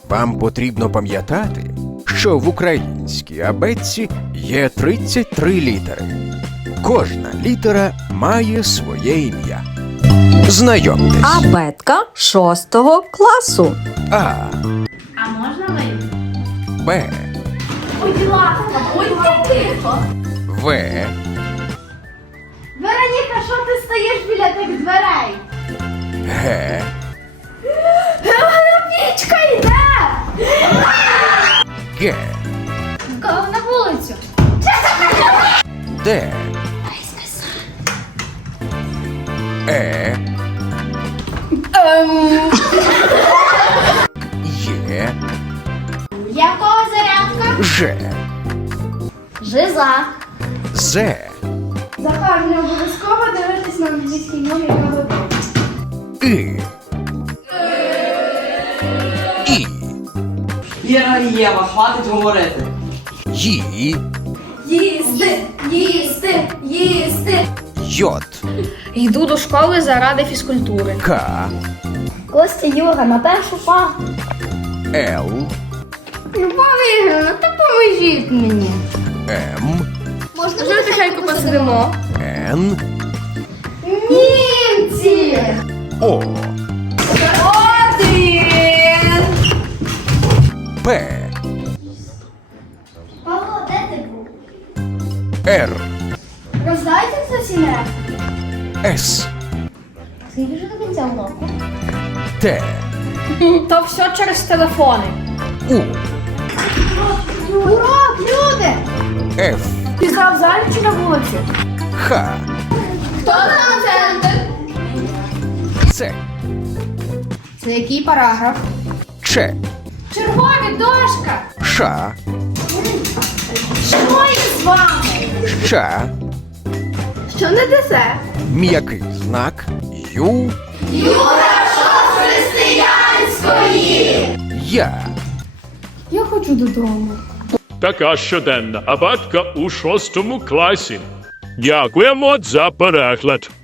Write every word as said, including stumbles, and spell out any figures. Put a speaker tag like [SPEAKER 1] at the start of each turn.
[SPEAKER 1] Вам потрібно пам'ятати, що в українській абетці є тридцять три літери. Кожна літера має своє ім'я. Знайомтесь.
[SPEAKER 2] Абетка шостого класу.
[SPEAKER 1] А.
[SPEAKER 3] А можна вийти?
[SPEAKER 1] Б.
[SPEAKER 3] Будь ласка, будьте тихо.
[SPEAKER 1] В.
[SPEAKER 3] Вероніка, що ти стоїш біля тих дверей?
[SPEAKER 1] Г.
[SPEAKER 3] Пічка йде!
[SPEAKER 1] Г.
[SPEAKER 3] Кого на вулицю?
[SPEAKER 1] Д. Е. Є.
[SPEAKER 3] Якого зарядка?
[SPEAKER 1] Ж.
[SPEAKER 3] Жиза.
[SPEAKER 1] З.
[SPEAKER 3] Захар, не обов'язково дивитись на англійській мові якого.
[SPEAKER 1] І. І.
[SPEAKER 4] Іра і Єва, хватить говорити.
[SPEAKER 1] Ї.
[SPEAKER 3] Їсти, їсти, їсти.
[SPEAKER 1] Йод.
[SPEAKER 5] Йду до школи заради фізкультури.
[SPEAKER 1] К.
[SPEAKER 3] Костя, Юра, на першу пару.
[SPEAKER 1] Л.
[SPEAKER 3] Любов Ігорівна, та поможіть мені.
[SPEAKER 1] М.
[SPEAKER 3] Можна
[SPEAKER 5] Вже тихенько посидимо.
[SPEAKER 1] Н.
[SPEAKER 3] Німці!
[SPEAKER 1] О.
[SPEAKER 3] Один!
[SPEAKER 1] П.
[SPEAKER 3] Павло, де ти був?
[SPEAKER 1] Р.
[SPEAKER 3] Роздайте це всі не.
[SPEAKER 1] С.
[SPEAKER 3] Скільки ж до кінця уроку?
[SPEAKER 1] Т.
[SPEAKER 5] То все через телефони.
[SPEAKER 1] У.
[SPEAKER 3] Урок, люди!
[SPEAKER 1] Ф.
[SPEAKER 5] Пізна в залі чи на вулиці?
[SPEAKER 1] Х.
[SPEAKER 3] Хто там центр?
[SPEAKER 1] Ц.
[SPEAKER 3] Це який параграф?
[SPEAKER 1] Ч.
[SPEAKER 3] Чергові дошка!
[SPEAKER 1] Ш.
[SPEAKER 3] Що із вами?
[SPEAKER 1] Щ.
[SPEAKER 3] Що не десе?
[SPEAKER 1] М'який знак. Ю.
[SPEAKER 3] Юра, що з християнської?
[SPEAKER 1] Я.
[SPEAKER 5] Я хочу додому.
[SPEAKER 6] Така щоденна абетка у шостому класі. Дякуємо за перегляд.